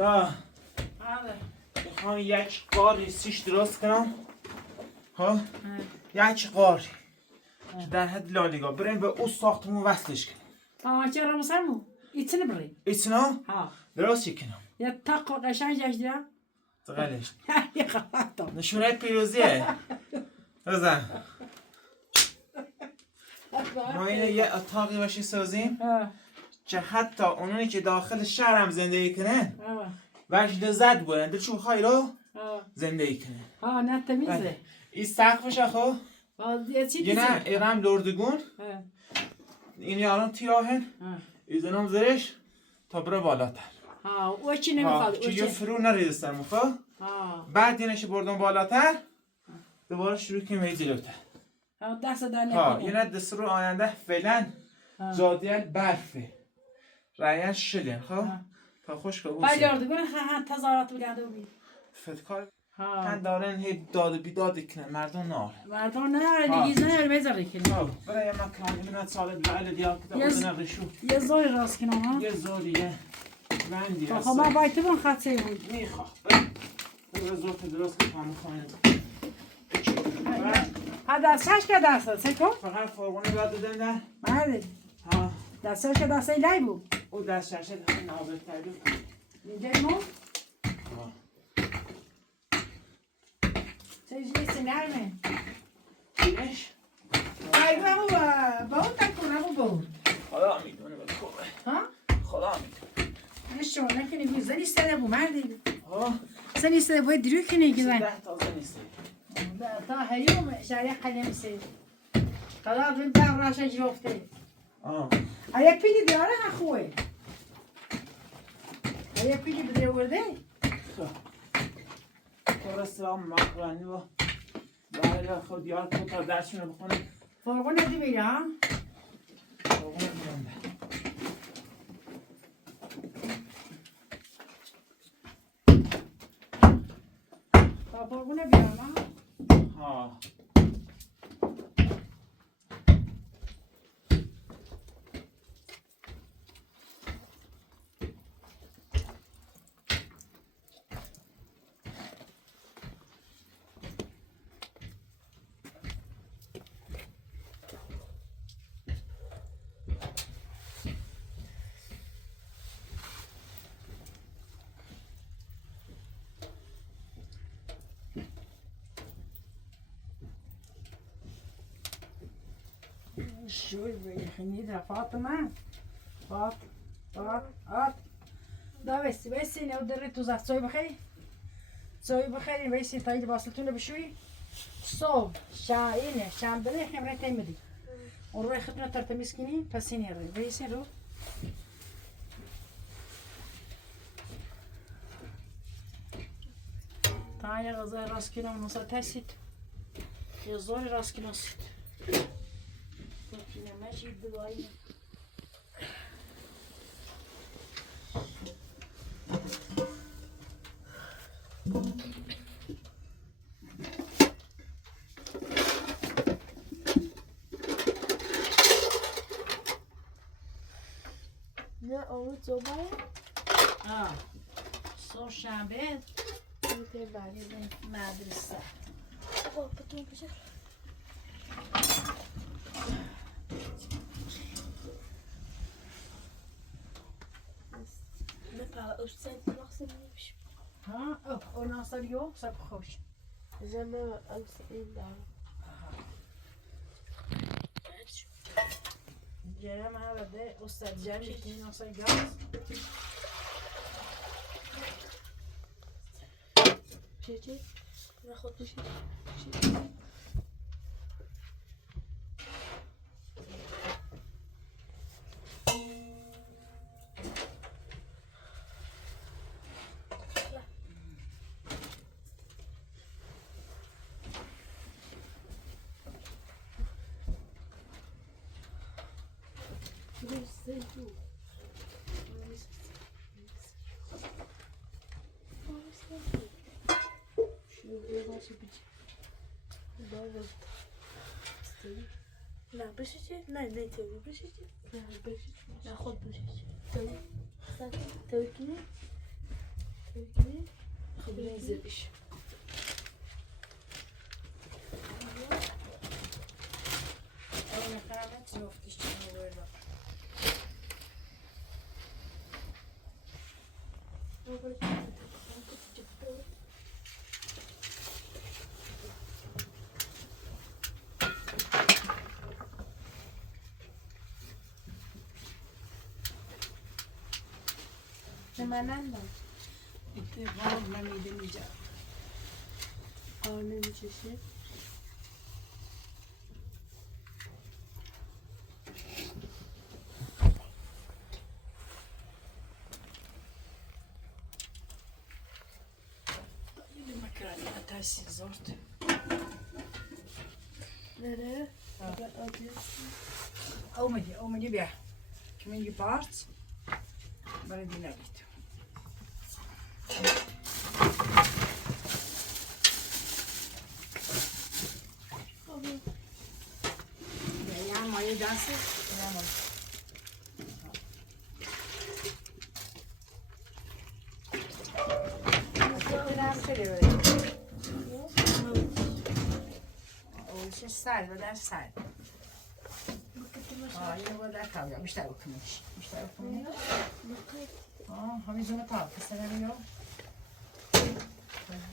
نه میخوام یک قاری سیش درست کنم ها یک قاری که در حد لالیگا بریم به او ساختمون وصلش کنیم چرا مسمو ایتنه بریم ایتنا درست کنم یا تاق قشنگ جدیدم تقلش نشونه پیروزیه بزن ما اینه یه اتاقی باشی سازیم که حتی اونونی که داخل شهر هم زندگی کنن وش لذت برن دلشون خواهی رو زندگی کنن نه تمیزه این سقفش اخو یه نه ایرم لردگون این الان تیراهن ایزنم زرش تا بره بالاتر او چی نمیخواد که یه فرو نریده سر مخواه بعد اینش بردم بالاتر دوباره شروع کنیم هی جلوتر دست در نکنه یه نه دست رو آینده فعلا زادیل برفه رایان شدن تا خوش که اوزه بله اردگونه تظاهرات بگرده و بید فتکار هن دارن هی داد بیداد کنن مردم ناره مردم ناره دیگه زنه بذاره کنه برای یه مکانی منت سالت لعل دیار کده اوزنه رشو یه زوری راست کنم ها یه زوری یه بندی هست خب من باید تو برون خدسه بود میخواه برای زورت درست که همه خواهیم دستش که دست هست کن؟ فقط فرمونه باید دادن در؟ بله دستش که دسته لی بود او دستش همین نازل کرده اینجا ایمون؟ چه نرمه؟ اینش؟ ایمون با اون تکنم با اون خدا میدونه به خوبه خدا میدونه نشون نکنی بود زنی سده بود مردی زنی سده بود درو کنی که زن 10 تا زنی سده تا هیوم شریع قلم سید خدا دل بر راشه جفته ایا پیدی دیاره ها خوه ایا پیدی بدی ورده تو سلام مقرانی و باید خود دیار تو تا درسونه بخونه فرقونه دی میره ها فرقونه دیرنده تا فرقونه بیارم ها شوي بيخني ده فاطمة فاط ده بس اینو داره تو زخت سوی بخیری سوی بخیری بس تایید باستونه بشوی صبح اینه شنبه خمره تیمدی اون روی خدمت ترتمیز کنی پس اینه روی بس رو تا یه غذای راست کنم نصد تسید یه زوری راست کنم سید ماشي دواي نه اون صبح صبح شنبه میگه برای مدرسه بابتون بشه اون اصلیو سب خوش زمان امسئله جرم هذا استاد جميل كي نصي جاز چی ناخد میشه نه بشه نه نه توی بشه نه بشه نه خود بشه توی توی کنی بگیری خب بزنش. اون خرابت جفتش چی می‌گوید؟ نه من نندم اتفاق نمیده میجا. آر نمیچشه یه مکرانی آتش زورد. نره اومدی بیا. Kimin gibi part? Bana dinlemeydi. Ya maya dansı. Tamam. Nasıl söylüyor böyle? O şey sar, o da sar. اینو باید در کامیاب بیشتر بکنیش بیشتر بکنیش همین زونه کار کسی نمیاد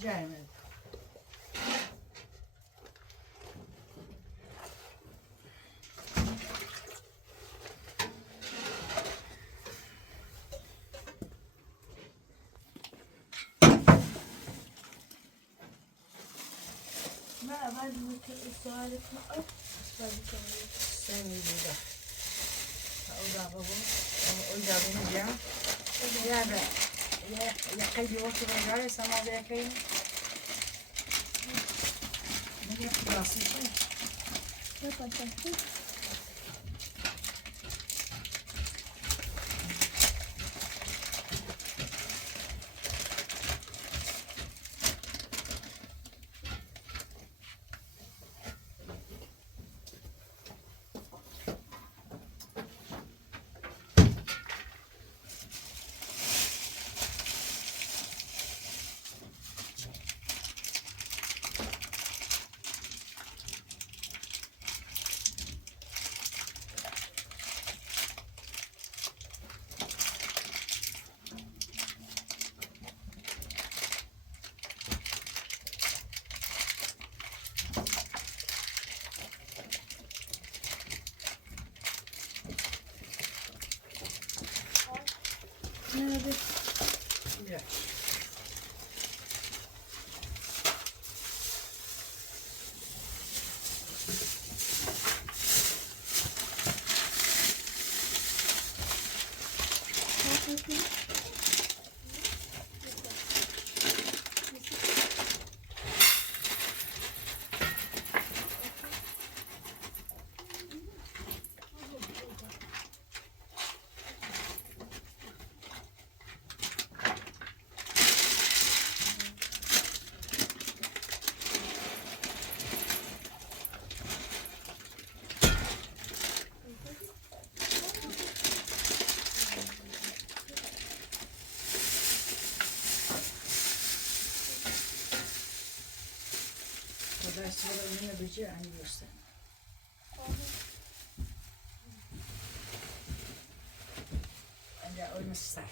جایمه من اول سوالت نقل سمی بوده او دابو میگم یه قیدی وقتی بگره سما بیاکرین میگه خلاصی چی؟ نه پنجشتی Nerede? Ya. Dersi var yine böceği aynı göster. Bence olması sert.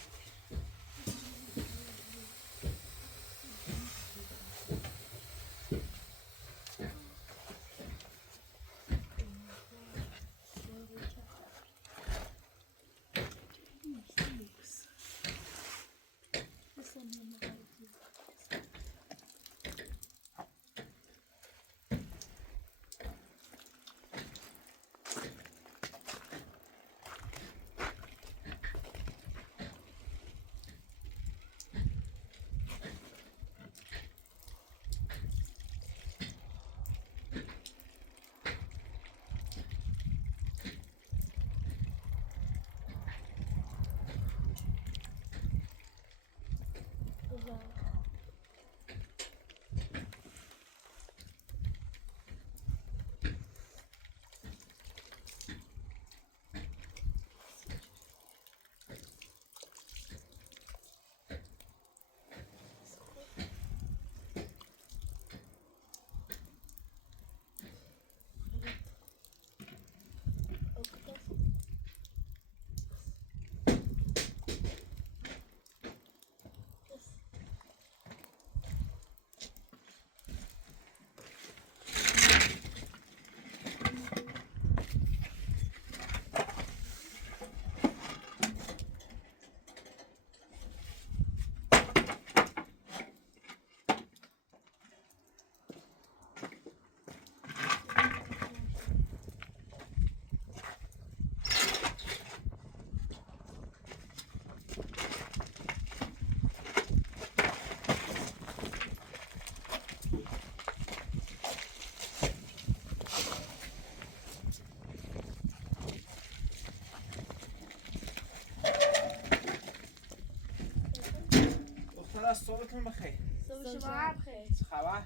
صبحتون بخیر. صبح شما هم خیر. چه خبر؟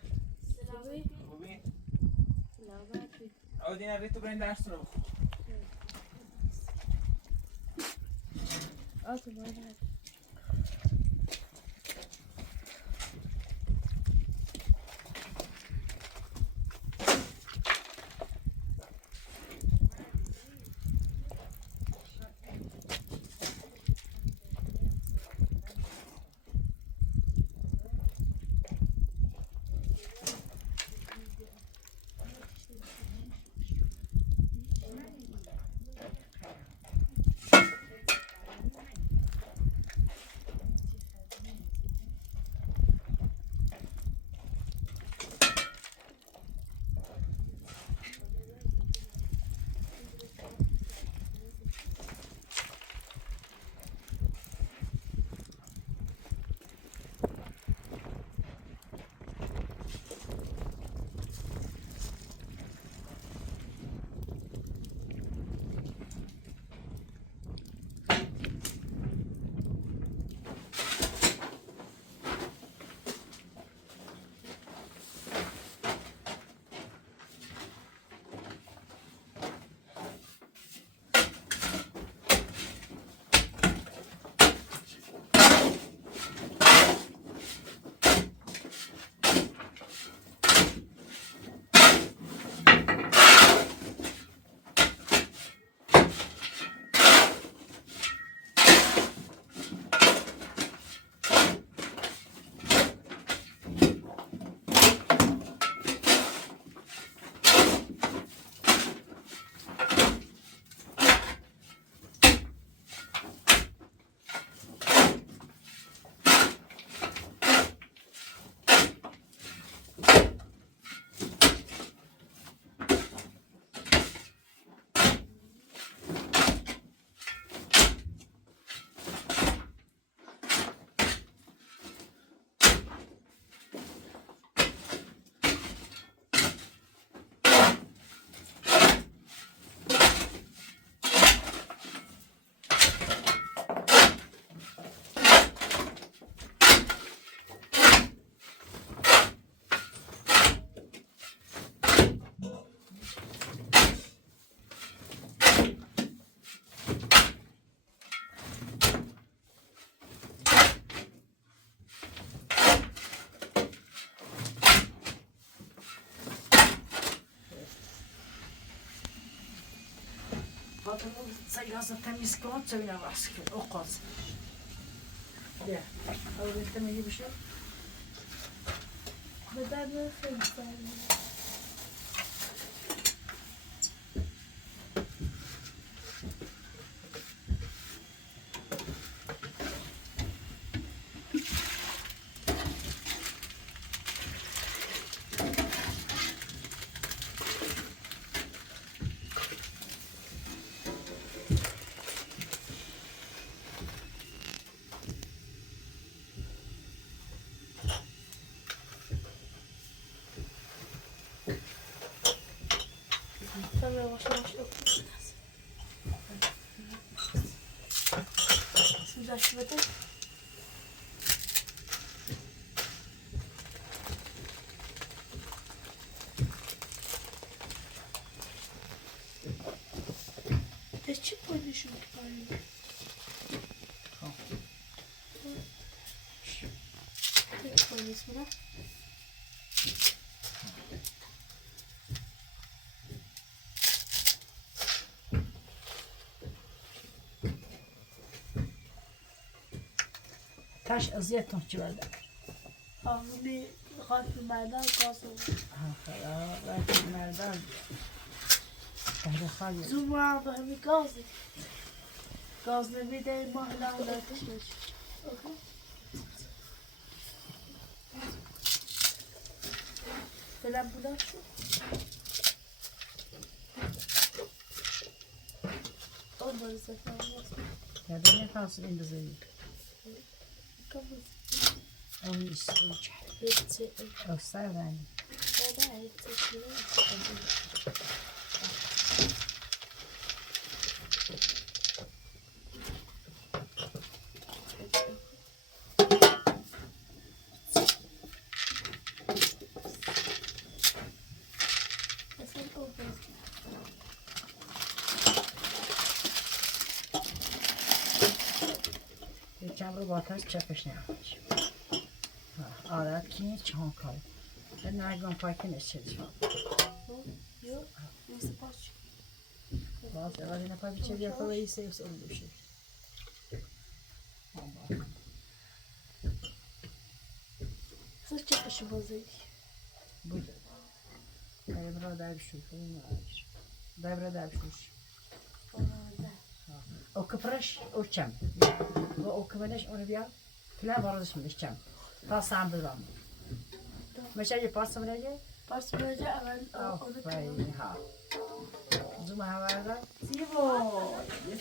خوبی؟ خوبی؟ سلامتی. آدین ری تو برین درس رو بخون. آتو باید. Potem saya temiz kılıp cebine baskı. O kaz. Ya. Öyle temeli bir şey. بدن خیلی سریع. Tam yavaş yavaş oturacağız. Sıcak beden. Teşekkür paylaşım paylaşım. Tek paylaşım da. Taş aziyet çi verdi. Havli kalp merdan kalsın. Ha ya belki nereden? Tahri khali. Zuma da bir gaz. Gazla bir de mahallada ateş. Okey. Selam buradan şu. Onları sefer olmaz. Ya da ne kalsın indizeyim. Kapı. O iş olacak. Bitti. O sarvan. O da etti. چم رو باتش چپش نمیش عادت کی چون کار به نگم پاکی نشه Yok. Neyse baş. باز اول اینا پای بیچه بیا پای سیفس اون بشه Saç çakışı bozayım. بود اگه برا در بشوی در برا در بشوش او کپرش او چم و او کمنش اونو بیا کلا باردش میدش چم تا سام بزام میشه یه پارس منه Baş böylece hemen onu آفرین ها زوم هوا Zivo.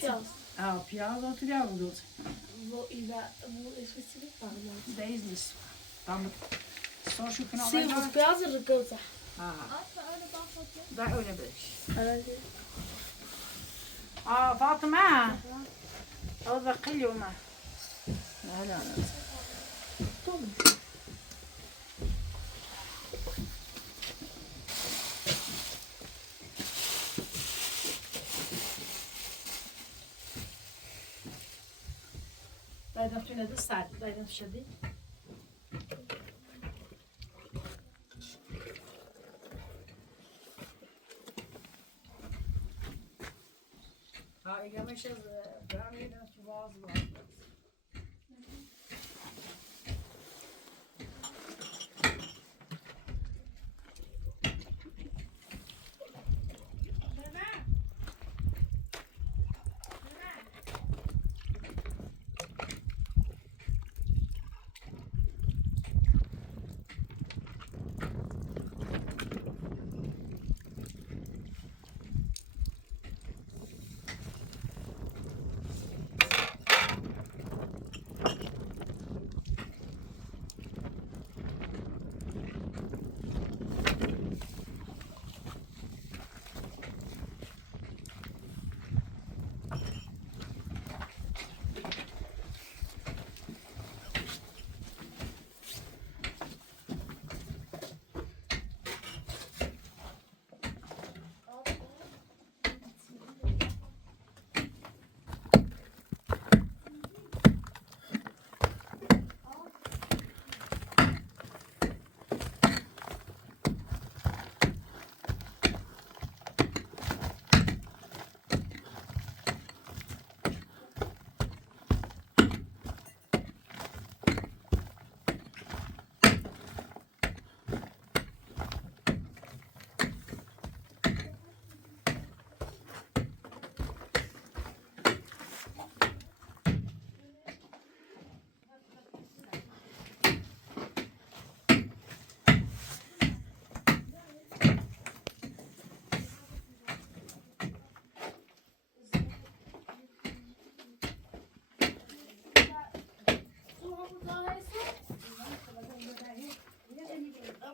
Piyaz. پیاز تو بیارم دوست Bu espesifik var mı? Deze niet. Dan moet zoals je kan Zivo piyaz rıgılza. Ha. Daar öyle bir. Herhalde. Aa Fatıma. O da kılıyor mu? Helal olsun. Tamam. Daydım tüne de sert. Daydım şedi. Ha, ik heb me eens daarmee dat je was.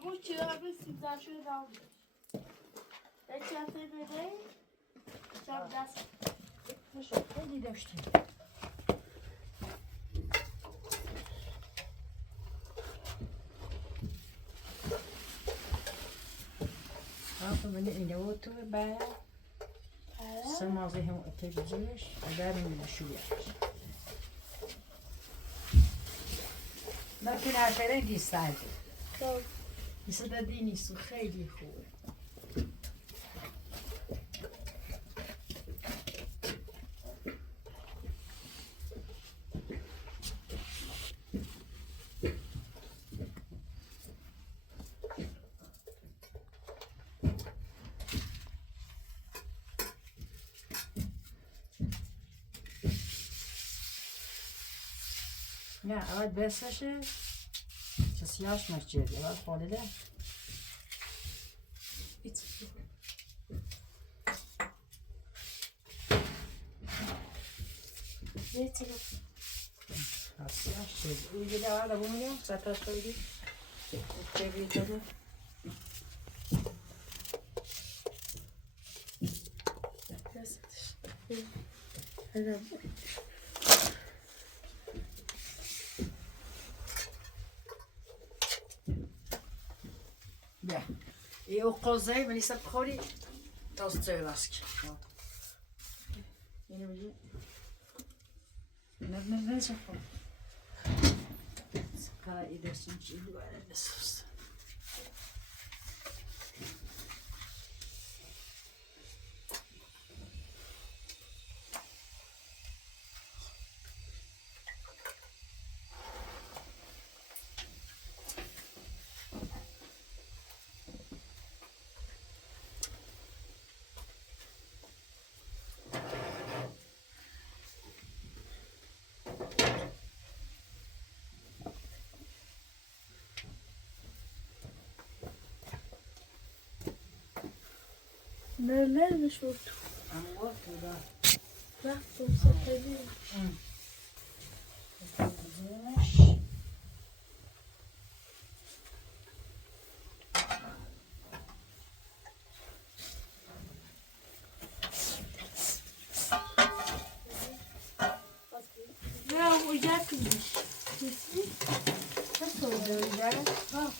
Bu çırağı sizden şöyle aldım. Ben çantayı böyle çapraz. خیلی داشتیم عارفه من اینجا و تو باید سمازی هم تلویزیونش در من شویه لكن هالشيء دي يستعجل Tamam. يصدقني سو خیلی خوبه نه اول بسشه چه سیاش مشجید اول خالیده Ne çırağı? سیاش شد این دیگه اول رو بمونیم سطرش بگید چه بیتده Herhalde. بیا ای او قوزه ولی سب خوری تاست سویلاسک اینو بگی نه شفا Kara idersin şimdi böyle de sus. Nerelermiş o? Ama ortada. Baktım sepeli. Güzelmiş. Ya ocakmış. Kesin. Nasıl olacak? Ha.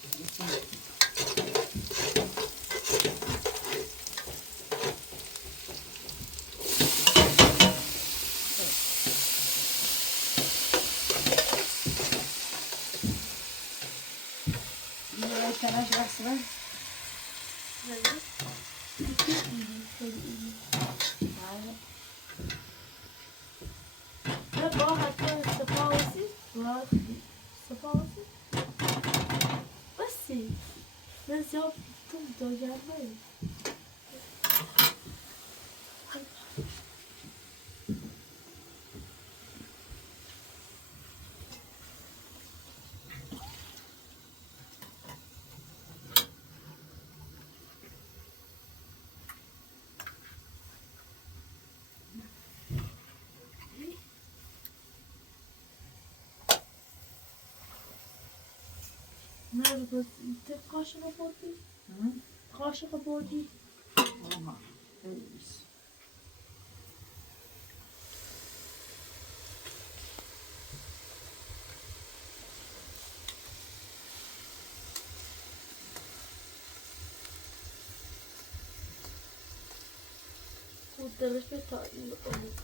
Buraya telaş baksana. Ya bak hatta sapağısı. Bak. Sapağısı. Nasıl? Nasıl yaptım da gelmeyi? Nerede? Tek kaşı kapattı. Kaşı kapattı. Ama öyleyiz. Kurtarış ve tatil olur.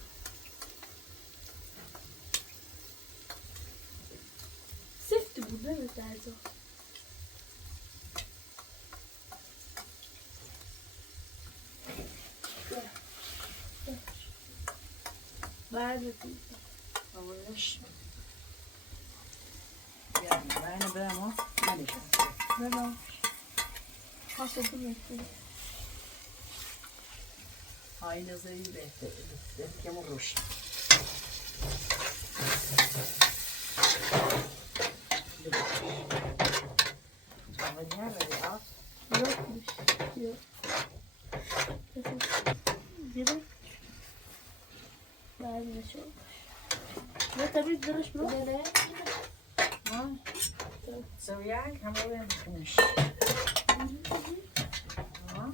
Sefti bu değil mi Derzo? Ben de değil. Oluş. Yani ben o. Hadi. Ben al. Hasadım ettim. Aynı zayıf etkem oluş. Ama nerede ya? Yokmuş. Yok. Direkt. Ben de çok. Ve tabii duruş mu? Ne? Ha? So yeah, come over and finish. Ha?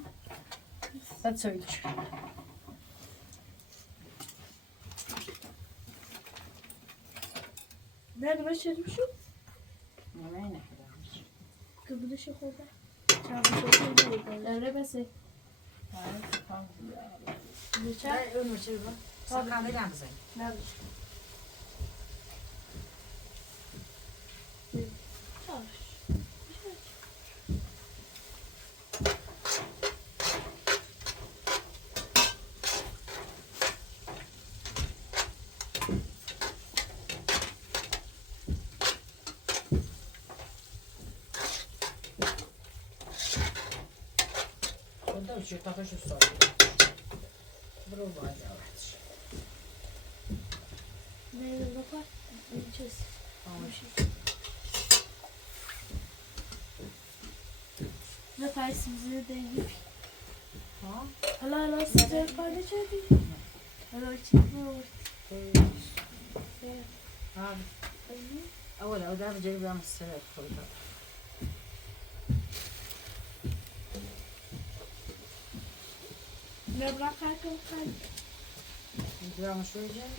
That's so it. Nerede başarmışım? Ne kadarmış? Kıbrıs şokolda. Çabuk şokolda. Devre besi. Hayır, tamam ya. Geçer. Ben önüme çevir bak. Sen kahveden kızım. Nerede? Çarş. Burada uçuyor, takı şu soru. Bravo, evet. Nerede bakar? Öleceğiz. Tamam. Ne paysimizi de yiyip. Ha? Hala size paylaşayım. Hala çıkma olur. Abi. أول أودع جايب يوم السبت كله. Ne bırakarken kalp. يوم شو جاي؟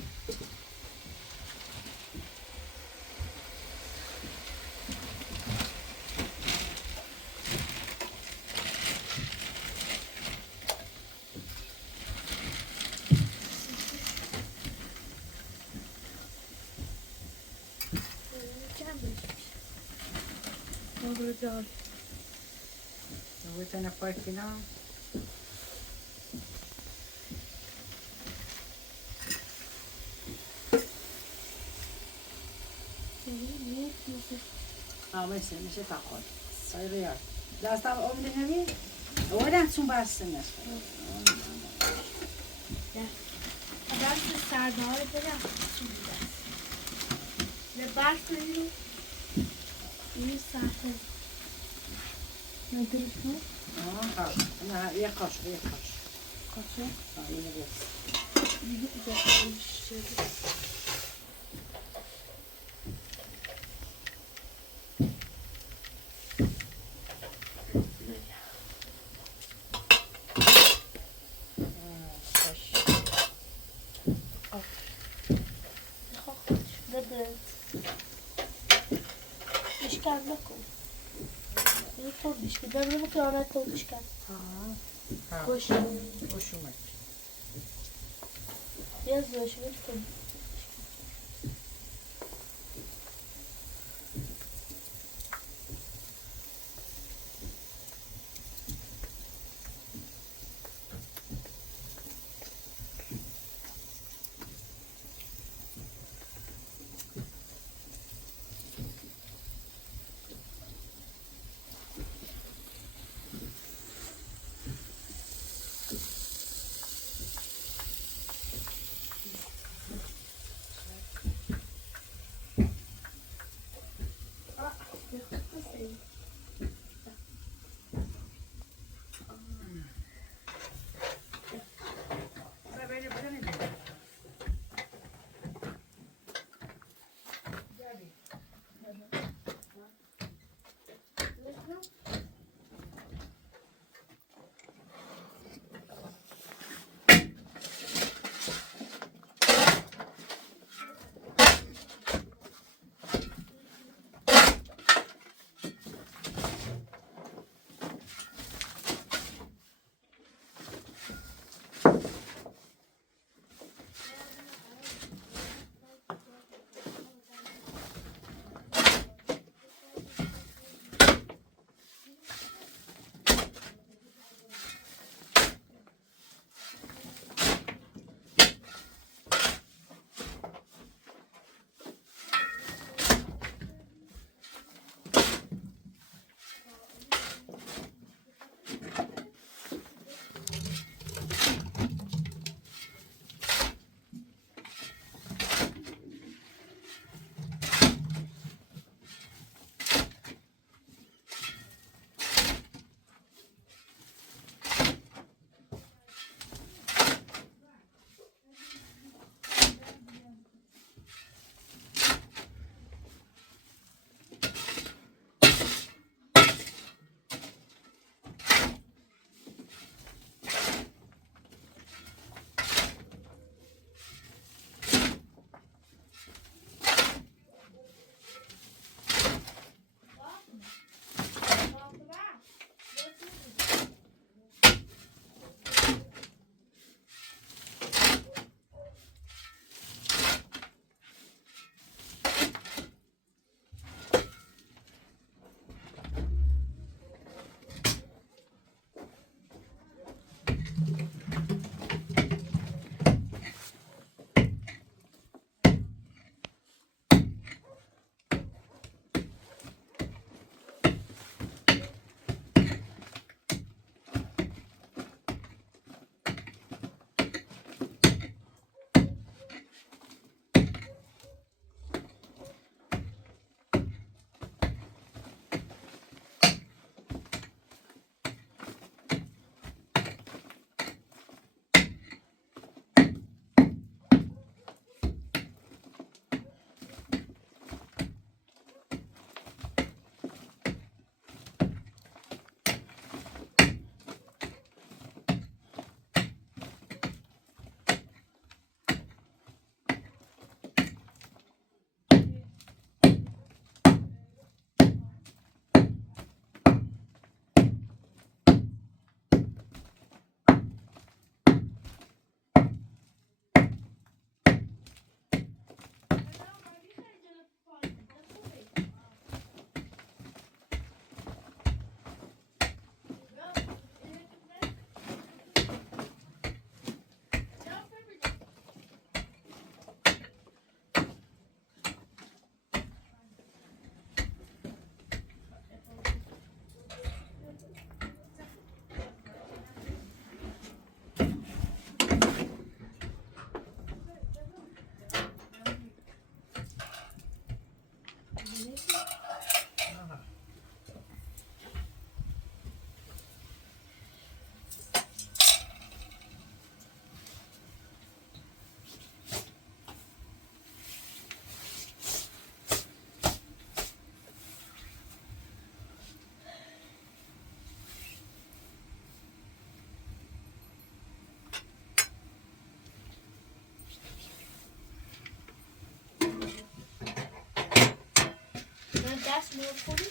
جان بتنا پاک کنم بس میشه تاخد سایه دستم آمده نمی ولن سون برسنش دست سردار بدم به برف میرو این سخته ندارش کن؟ نه یک کاش کاشه؟ اینو بس دیگه بجا İşkembe koy. Bir ton dişki. Ben bunu kıyamet ton dişken. Koş. Hoşuma. Biraz da hoşuma koy. دست مرخوری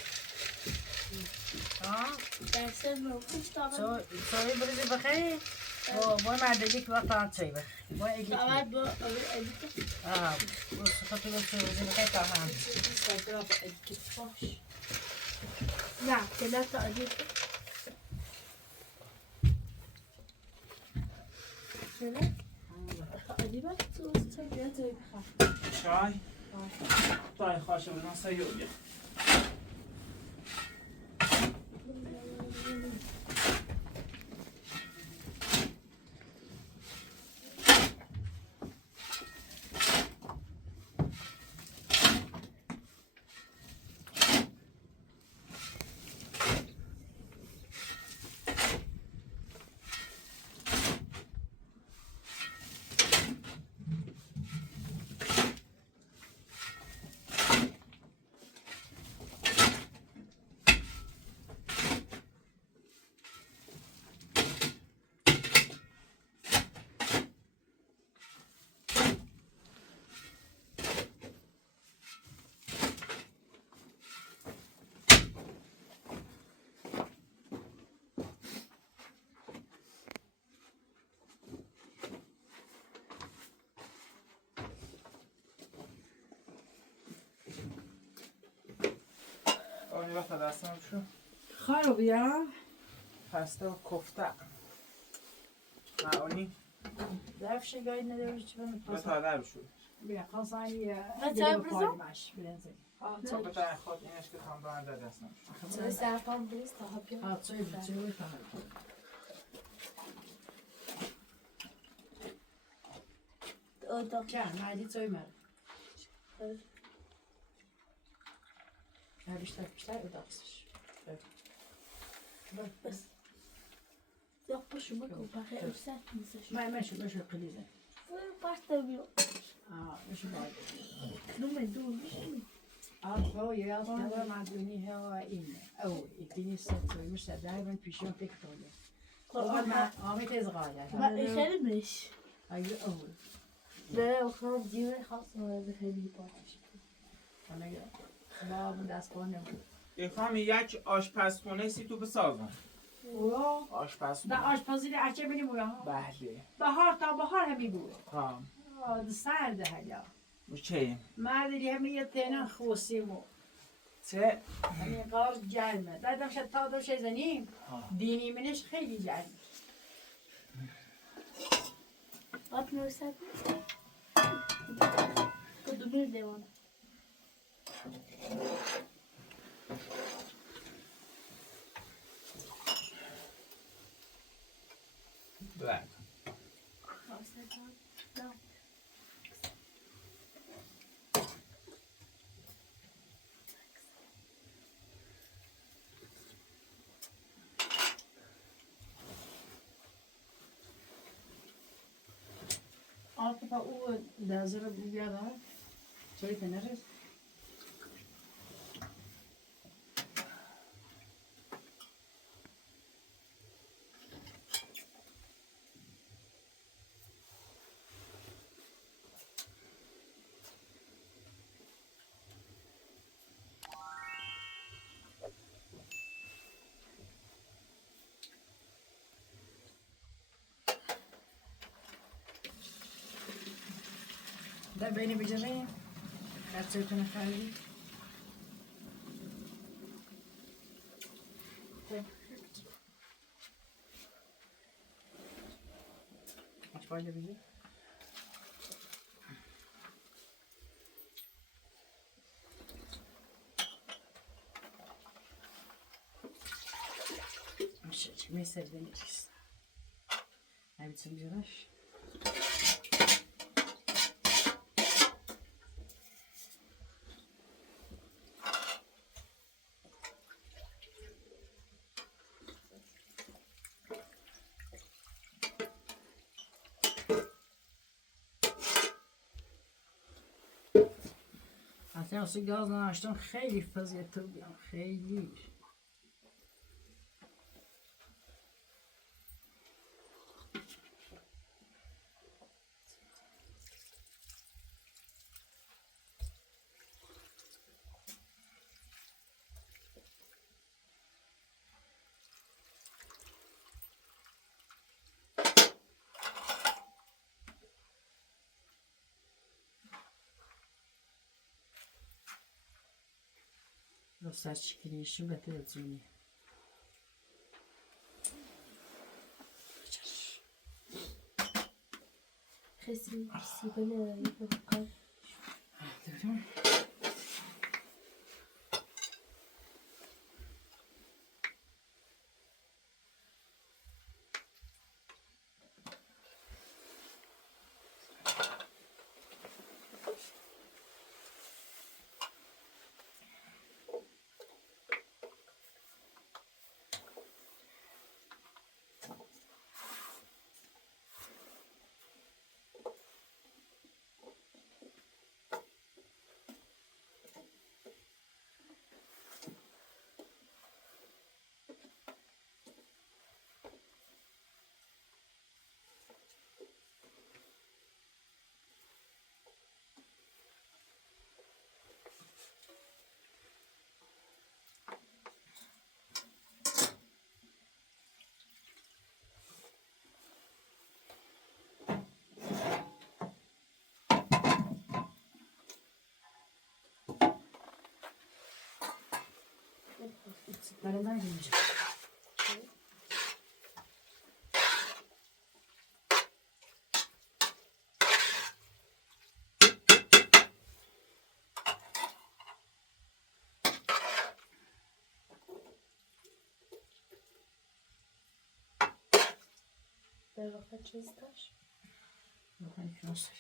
ها دست مرخوری چای بریزی بخیر با مردگی که وقت هم چای بخیر با ایگی اول با اول ادیت با سخطی با چای بریزی بخیر تا هم سایترا با ادیت باش نه کلا تا ادیت شده تا ادیت تو چای بیا چای بخیر چای چای خواشه بودن سایه بیا آنی وقت دستم شو خارو بیا پسته و کفته آنی ضعف شگاهی نداری چی بنا به تادر بشو بیا خواستانی چای بریزم؟ برنزی به تای خود اینش که تام برنده دستم شو چای سرطان بریز تا ها بیا چای بریزی چه مردی چای مرد بیشتر اداستش بس یا پشو بکن بخیر ارسل نیستش مشو قلیزه پاستا بیا مشو باید دوم دور میشی یا تبا مدونی ها اینه او ایتینی ستوی مشتر دایما پیشون فکر کنه اول ما آمی تیز غاله خیلی میش اگه اول نه خواهم دیوه خواست مورد خیلی باش با دست کنه بود بخوام یک آشپزخونه سی تو بسازم آشپزخونه در آشپزی ده اچه بینیم بویا بله بهار تا بهار همی بود ها سرده هلا چه مردی همی یه تینا خوصی مو چه همی قار گرمه دادم شد تا دو شی زنیم دینی منش خیلی گرمه آت مرسد کدومی دیوانه بله آت پا او دازر بیاده چوی تنرس ده بینی بجرین خرچه تونه خالی اچ باید بجر میشه چی میسر بینی چیست نبیتسم بجرش حتی واسه گاز ناشتم خیلی فضیت تو بیام خیلی راستش چیکیشی بهتر زونی. خیلی سیبله یه بکن. درم. Nereden gelecek? Berapa çizdiler? Bakın nasıl?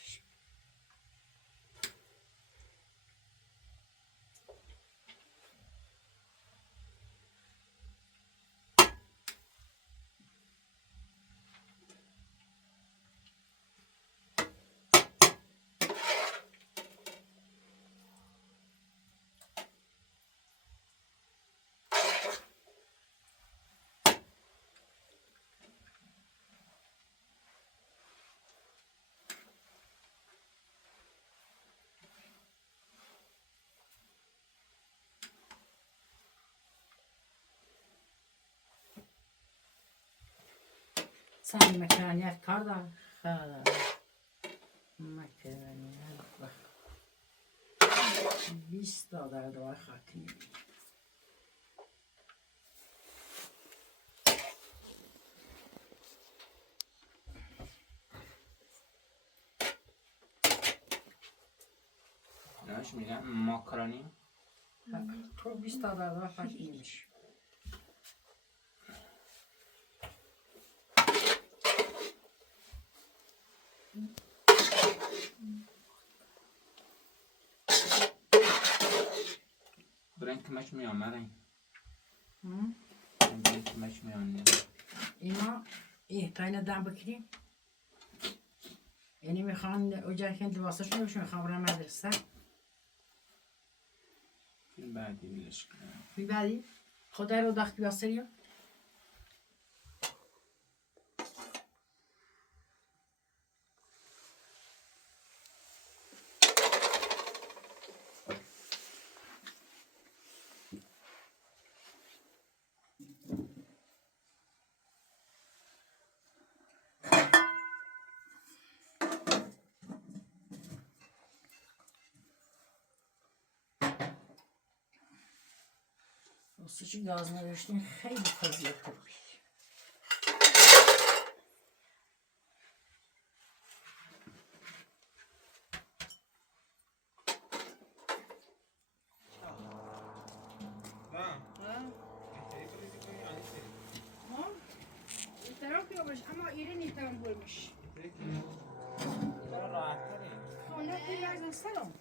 Sen mekaniyet karda خاله mekaniyet bak 20 تا در دوای خاکی ناش میگن ماکارونی تو 20 تا در دوای خاکی میشه برنگ کمش میان مرنگ برنگ کمش میان اینا تاین دم بکنیم یعنی میخوان اجاکن لباسشون بشون میخوام برم مدرسه فیلم بعدی بیلش کنم فیلم بعدی خدا رو داخل بیاسریم Sıcak gazına ölçtüğün hayli fazla yapılmış. İhtiram yapmış ama irin ihtiram bulmuş. Ona bir yazın selam.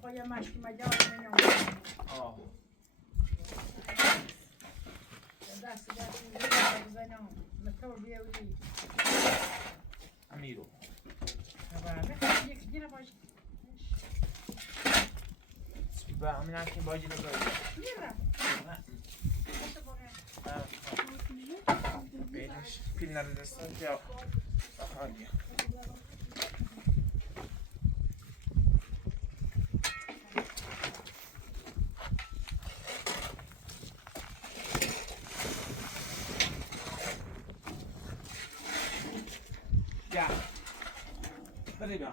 Poi masz maggiore meno. Oh. Da, no. Ma trovi lì. Amigo. Vabbè, gira poi. و همین که باجی رو باید بیدش پیل نرده دستان بیا آخوانی بیا بده بیا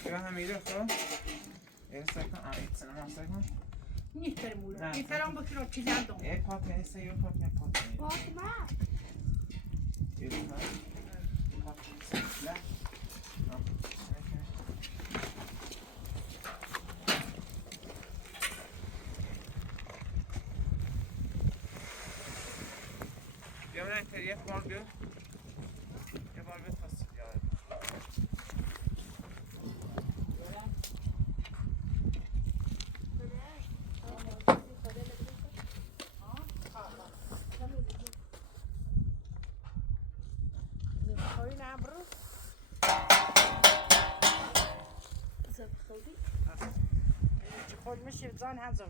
Ska jag ha med det så? Är det säkert? Ja, inte såna massa gånger. Nitter mula. Nitter om bakro chilando. Är paten så jag paten paten. Vad ma? Just det. Paten så där. Ja. Jag menar inte det var du. Jag var vet fast jag. خود میشه زن هزار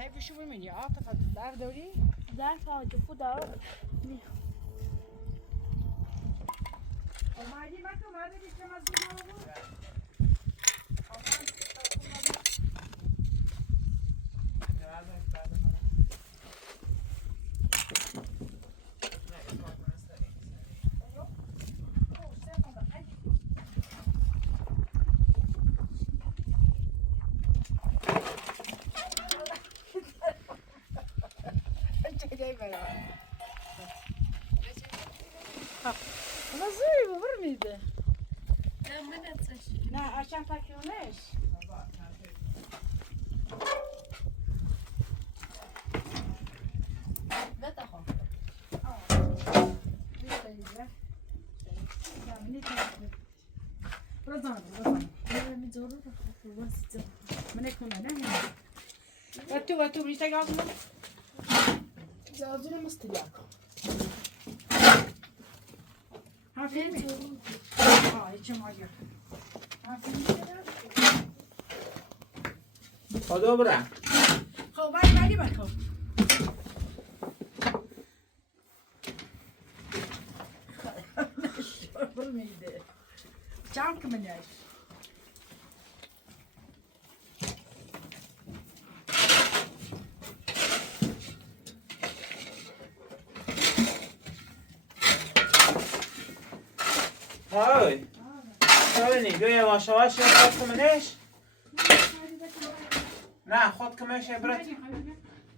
هی بشو ببین یا عاطفه در داری ظرف آجو خدا اومدی مکو اومدی بیشتر از این بود Nasıl bu var mıydı? Ne aşağı takıyormuş. Ne daha? Rozumiem. Mi zoru da kafası. من کنه نه و تو میشه گازم گازم مستیاک ها فیلمی ها هیچ ماجر ها فیلمی Dobra. خب ولی بکن برمیده چند کمنیش Oj. Hörni, du är vars och jag har fått kommentar. Nej, خود کمش برات.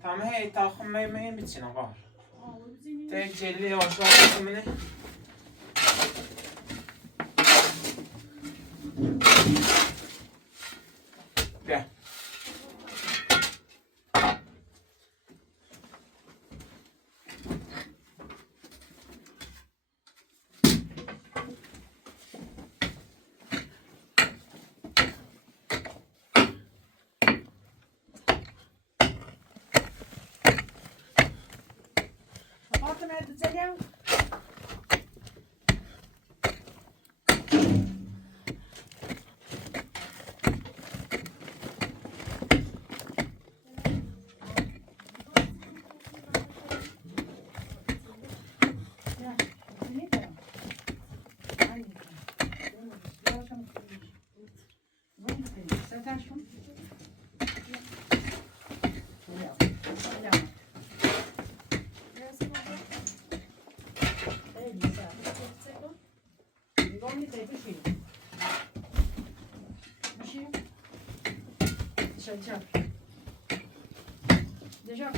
تمام هی تا خمه من بتشین آقا. تک جلی واسه کمنه. بیا. تاش کن نگاه می‌کنی بشین بشین شد دجاج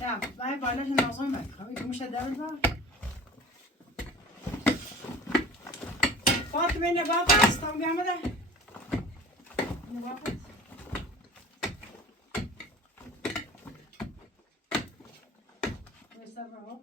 Ja, wij bijna zijn als een ik moest het daar wel. Pak weer naar boven, staan we daar. Naar boven. Waar is dat nou?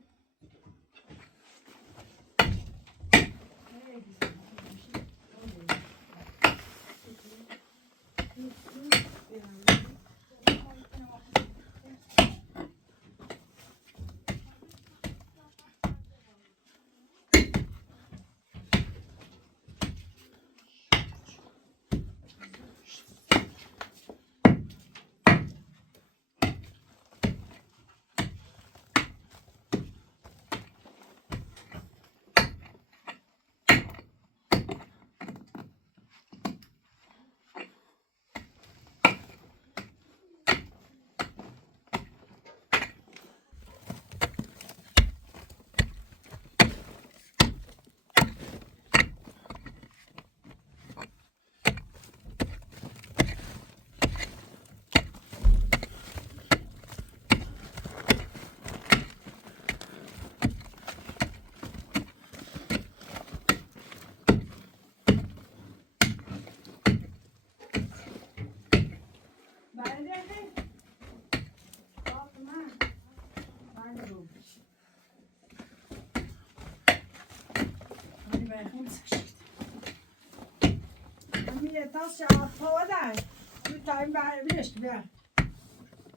Tas ja på där. Du tar en bärvisk där.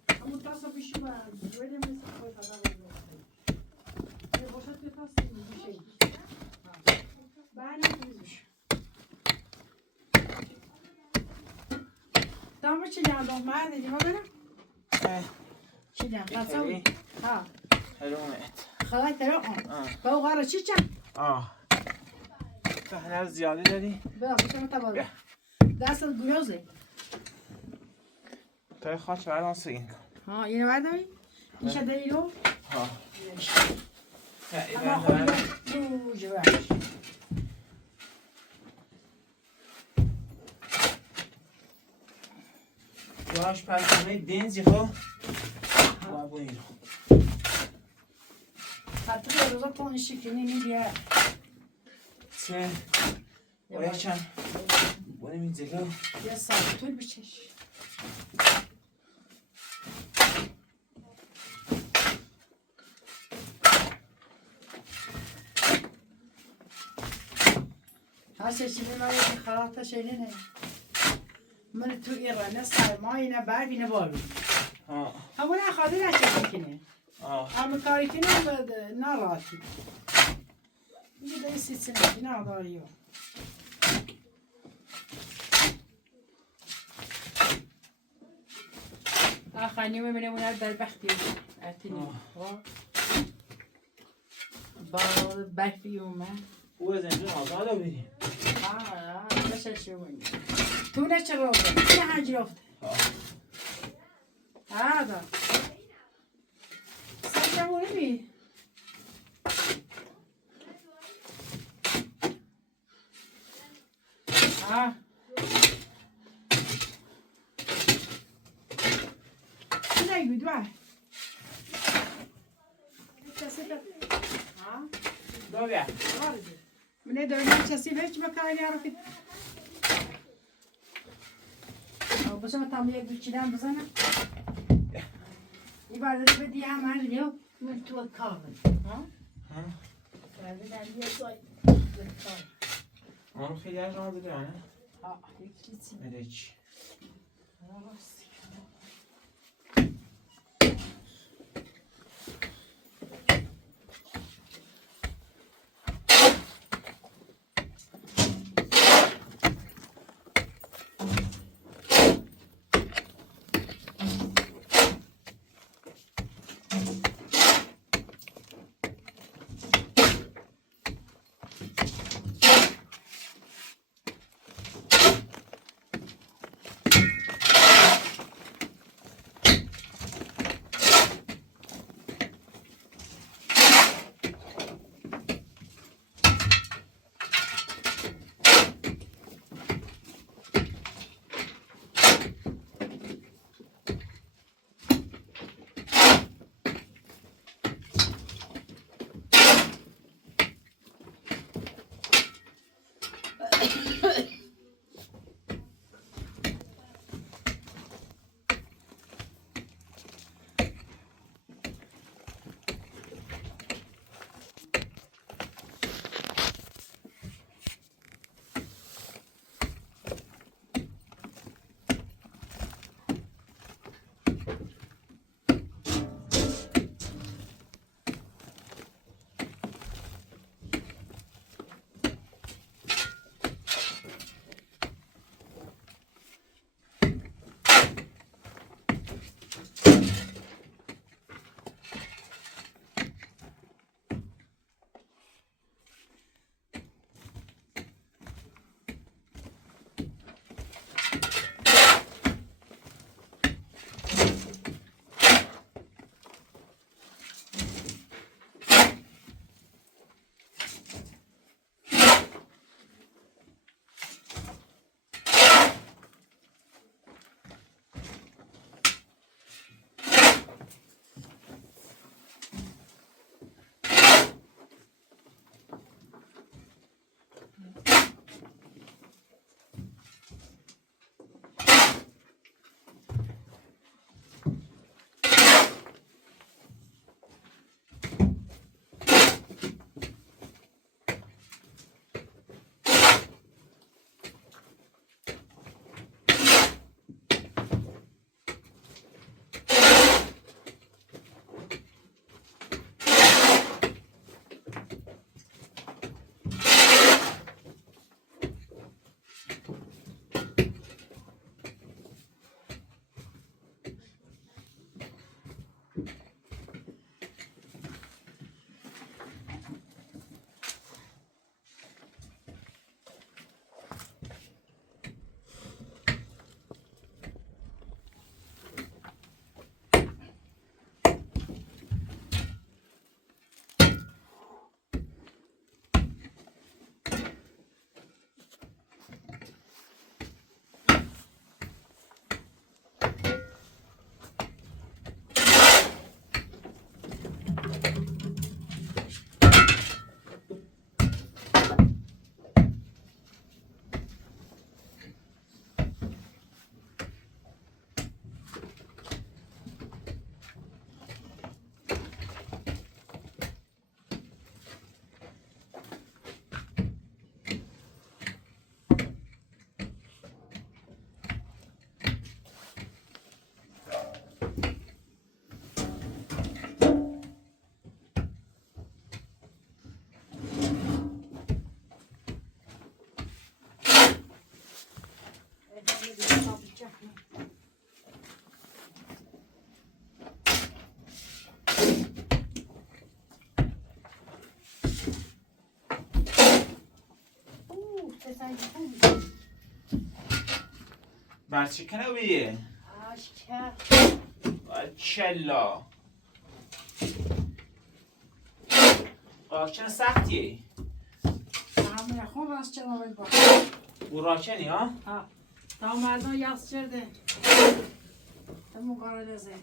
Jag måste ta så mycket bär. Då är det mest på det där. Det var så att det tas in i sig. Bärna mycket. Tamam çiğnen doğma dedim ama ne? Çiğnen. Nasıl? Ha. حلومت خلاص تمام. فوق على تشيشة. فهنا زیاده داری؟ بیا بسم تبارك. دست گوزه. تا خاطر الان سین. ها اینو برداری؟ این شده اینو؟ ها. اما خود گوزه باش. جاش پرسنه دنزی خو. بابا اینو. حتی روزا تو این شکلی نمی‌بیا. چه؟ باید چند بانه میزگه یه ساعت طول بچش هسه چیزی مالی که خلاطه شیلی نه من تو ایران سرمایی نه برگی نه بارو همون اخواده نچه کنه همه کاری کنه ناراتی میگه دایی سیسی نکی ناداری آخانی میبینه مونر در بختی اتینی با بختی اومد او از اینجا آزاده بیدیم بشه شونی تو نه چه رفته؟ نه هنجی رفته دا سجا مونه بی چی نگوی دوه دو بیا منه داریم چسی بهش بکنی یارو که بسیم tam یک دوچیدن بزنم این برده بدی هم هر دیو من تو کامل ها برده در یه سای آن خیلی از راه بده نه؟ ها یک چیزی میره چی؟ بچه کنه بیه؟ چلا راکن سختیه همه خون راست چه باید باید او راکنی ها؟ ها تا مردم یاس چرده تا مقارده زه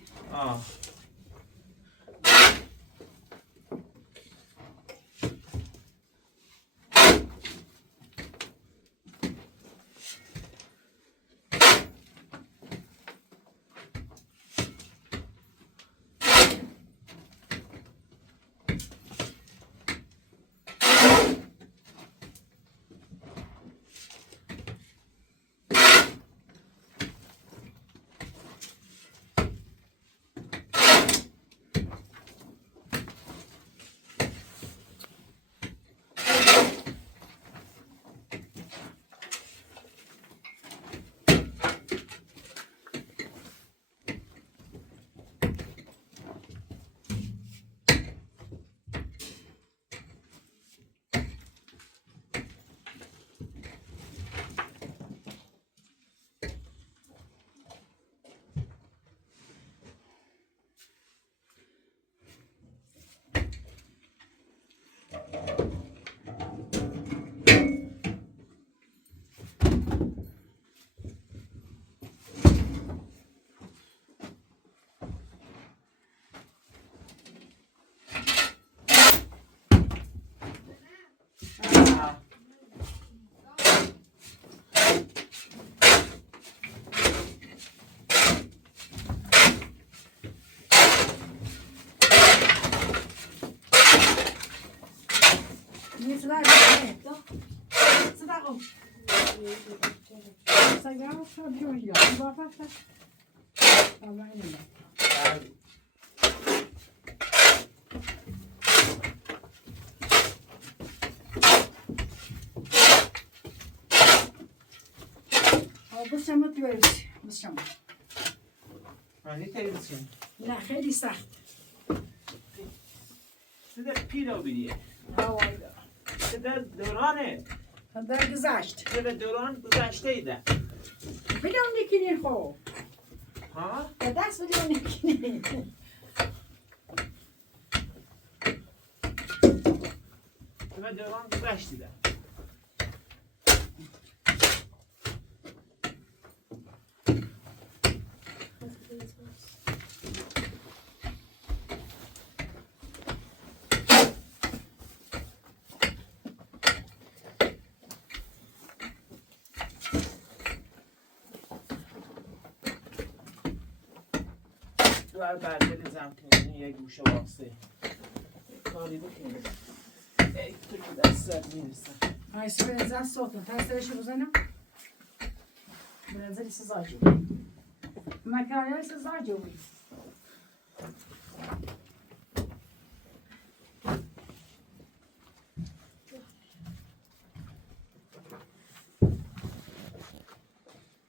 Ja, så blir jag bara fast. Ja, vad är det? Ja, بس شما تویش. بس شما. معنی تلویزیون. نه خیلی سخت. سده پیرو بیدیه. وایدا. سده دورانه. در گذشت. سده دوران گذشته ایده. بگم نکنین خو. ها؟ به دست بگم نکنین. سده دوران گذشته ایده. دو بردل زمکنی یه گوشه واسه کاری بکنیم ای تو که دست میرسن Ay sürenize soğutun. Tersleri şu uzanım. Biraz da siz acı. Makarnayı siz acı.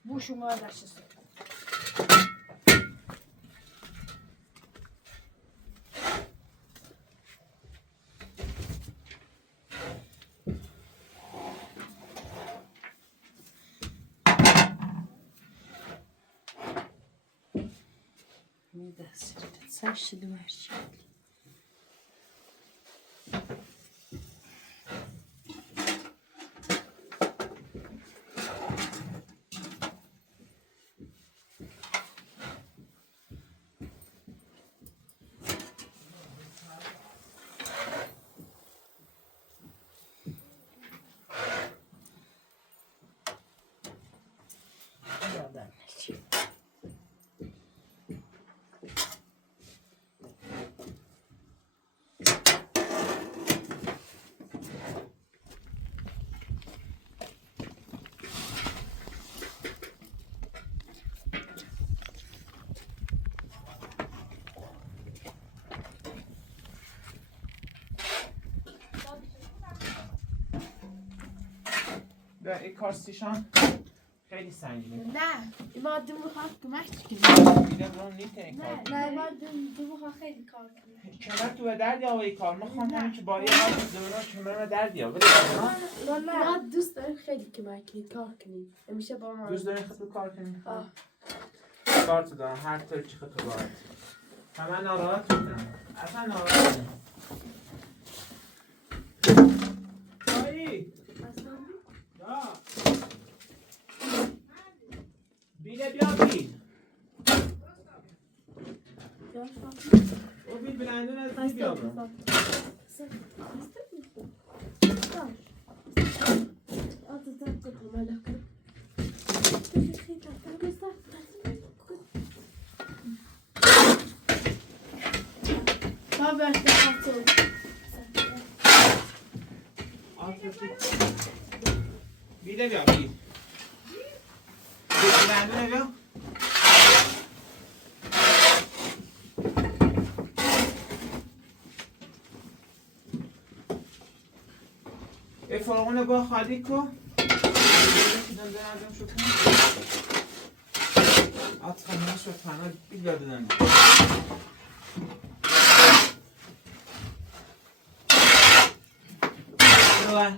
Bu şu muhallaşısı. Saçlı duvar. ده این کارستیشان خیلی سنگینه نه ما دو بخواه کمک کنیم دیگه برون نیته این کار نه ما دو بخواه خیلی کار کنیم کمر تو به دردی آوه این کار میخوام همین که با یه حال دوران کمر دردی آوه ما دوست داریم خیلی کمک کنیم کار کنیم همیشه با ما دوست دارین خیلی کار کنیم آه کار تو دارم هر طور چی خیلی باید همه ناراحت میکنم اصلا ناراحت میکنم دایی دا بیله بیا بیل او بیل بلندون از بیل بیا برو بیله بیا بیل بیل بلندونه بیا ای فرقونه با خالی کن at خانه شد تنها بیل دادن ببر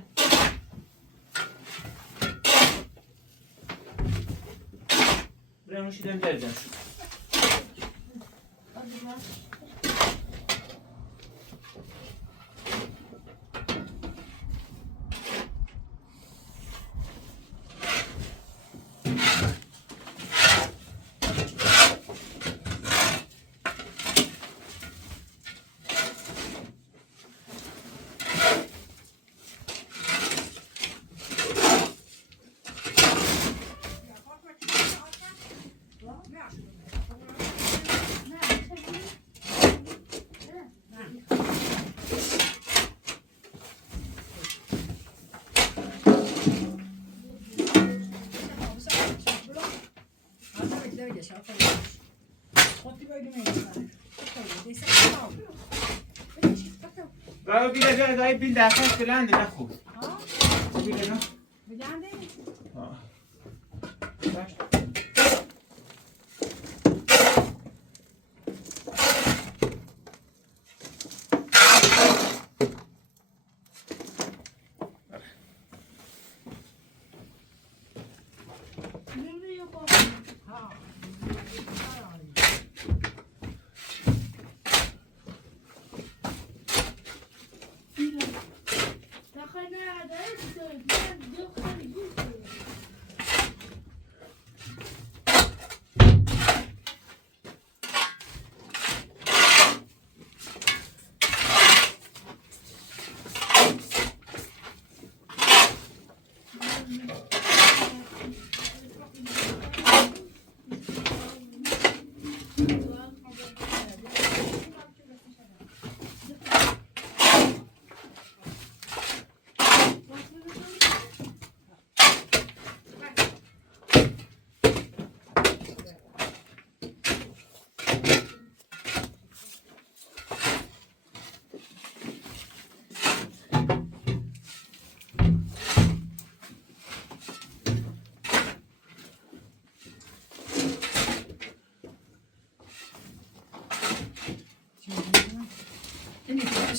برای شیدم جردن öyle aferin. Hadi böyle mi yapalım? Değilse tamam. دایی بیله دایی بیل دفعه بلنده نخور Ha? بیله نه Bilen değil. باش Nereye bak? Ha. Dakika nerede? Ben yukarı gidiyorum.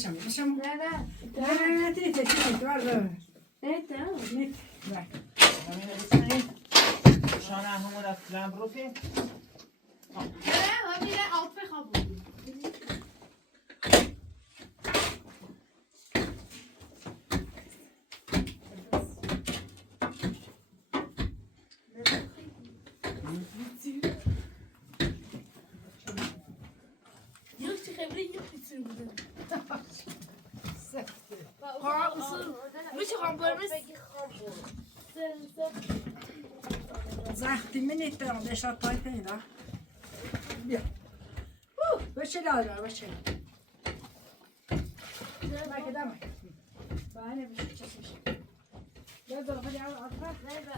Lasciamo. Guarda. Nerede? Vai. شانه همون رفتن بروفی Habire altı kabul. Yok çıkabilir yok bitir burada. Ha ısır. Müçü hamburgers. Zahti minute om det är ta i då. Ja. Vad ska jag göra? Vad ska jag? Vad kan det? Vad är det vi ska se? Jag går för jag har fått. Nej, ja,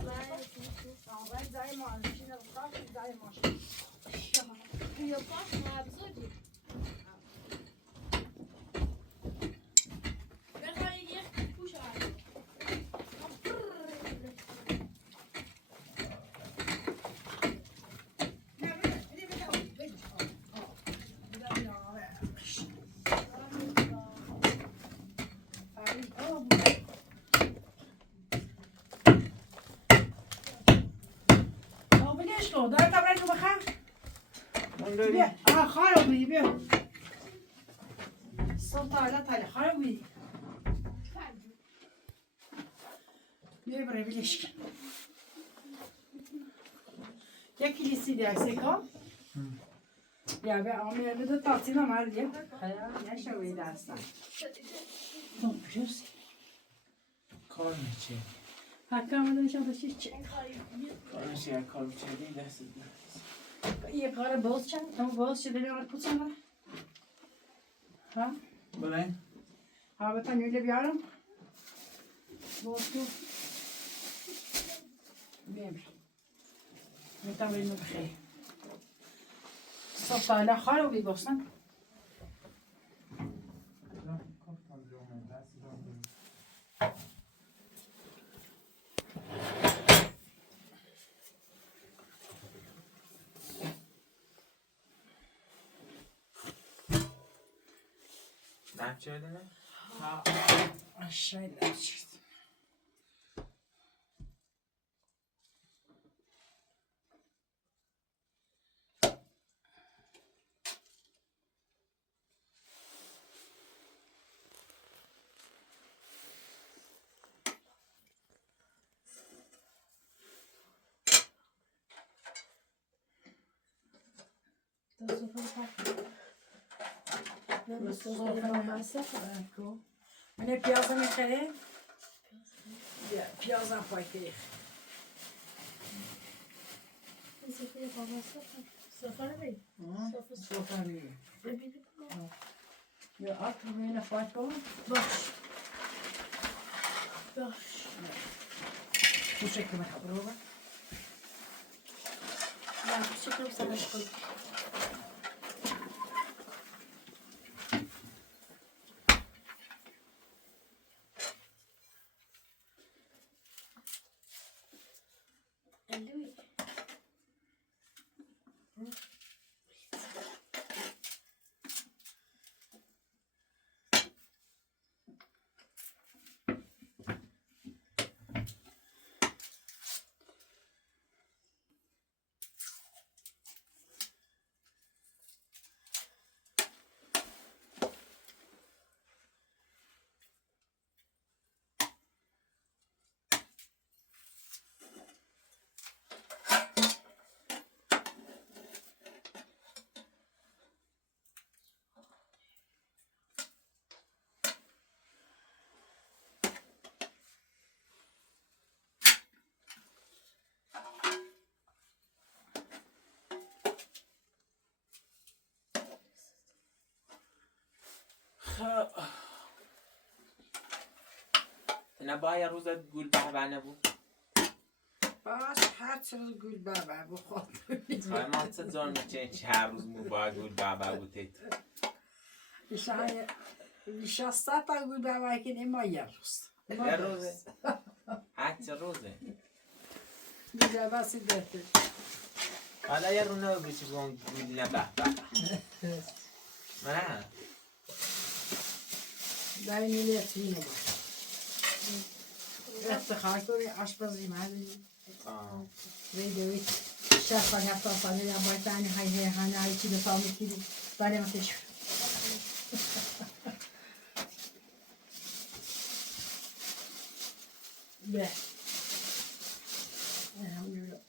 vad säger man? Kina ska säga man. Jag passar absolut. Ben ga je hier pushen aan. Där tar vi det här. اون داری خرابی بیا. صوت على خرابی. بیا برای بلیش. یکی لیسی دیگه کن. یا به آمیه بده تاثیر نمار دیگه. نشوی دستان. تو بیشتر. کار میچه حکم داشتم بچه چه. کار میچه کار میچه دی دست دی یه کار باز چند اما باز شده بیارم پوچم ها بله ها بتن یه بیارم باز تو بیم میتونم اینو بخیر صف تاله خرابی باشن نفچه دنه ها aşağı çıktı. Ecco. Me ne piace mettere? Piace un po' che. Sofra lì. Io altro me ne faccio. Bosch. Tu sai come la prova? نه شکل سرش کنی الوی نه با یه روز گول به نبود باش هر چه روز گول بابا بخواد های ما چه زن چه هر روز مو با گول به بودید شسته تا گول بابا که نما یه روز یه روزه هر چه روزه دیگه بسی بهتر حالا یه رو نبود چی بگم گول نبه نه دای میلیت اینه بود افتخار کنی آشپزی مردی ویدیوی شرف کنی هفته ساله یا باید تانی های هنایی چی بسا میکنی برای ما تشور به الحمدلله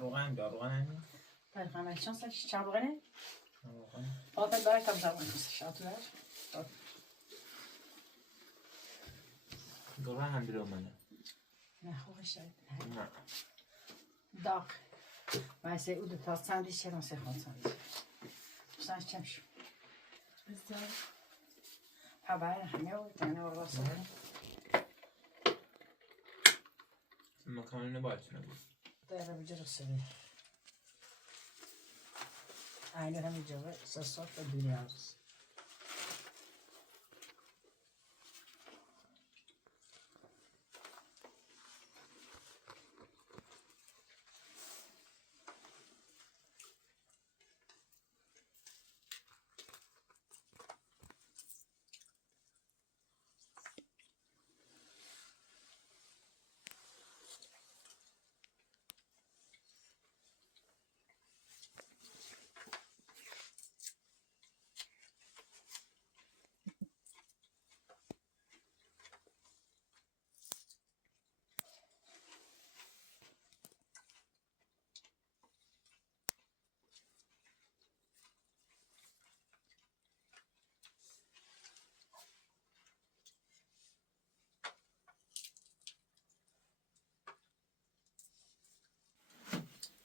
روغن همین Pergamon şansa çabukane. Zaten daha tam zaman şatlar. روغن هم بیرون منه Ne hoş şey. نه Dağ. Ben size udu tas sandviç çelim size sandviç. Sen çemş. بذار Haber همه و تنه و راست. مکانه باید نبود Değerli bir cırıksın. Aynı hem cıvı sasot ve dünyamız.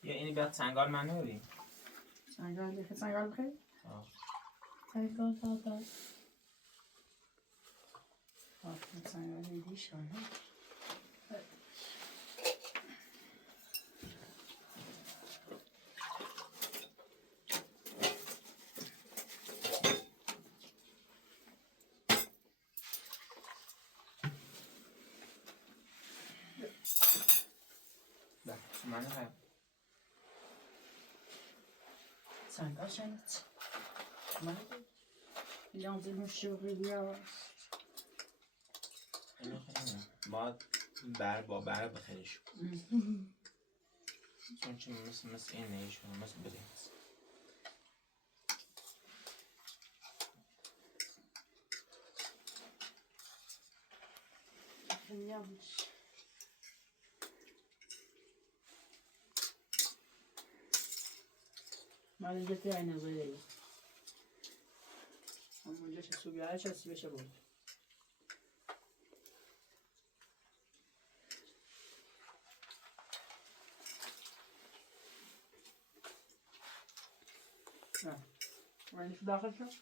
یا اینی بیاد سنگال من نوریم Sangal bir sangal bir. سنگال دادا Bak sangal bir diş var. من هم Sangal şenit. Yalnız müşteri ya. اینو خیلی باید با بر بخریش چون چون مثل این نیشون مثل برنز Yanlış. من اینجا تی این نظری دیگه هم اونجا چه سوگه های چه سی بشه بود نه من اینشو داخل شد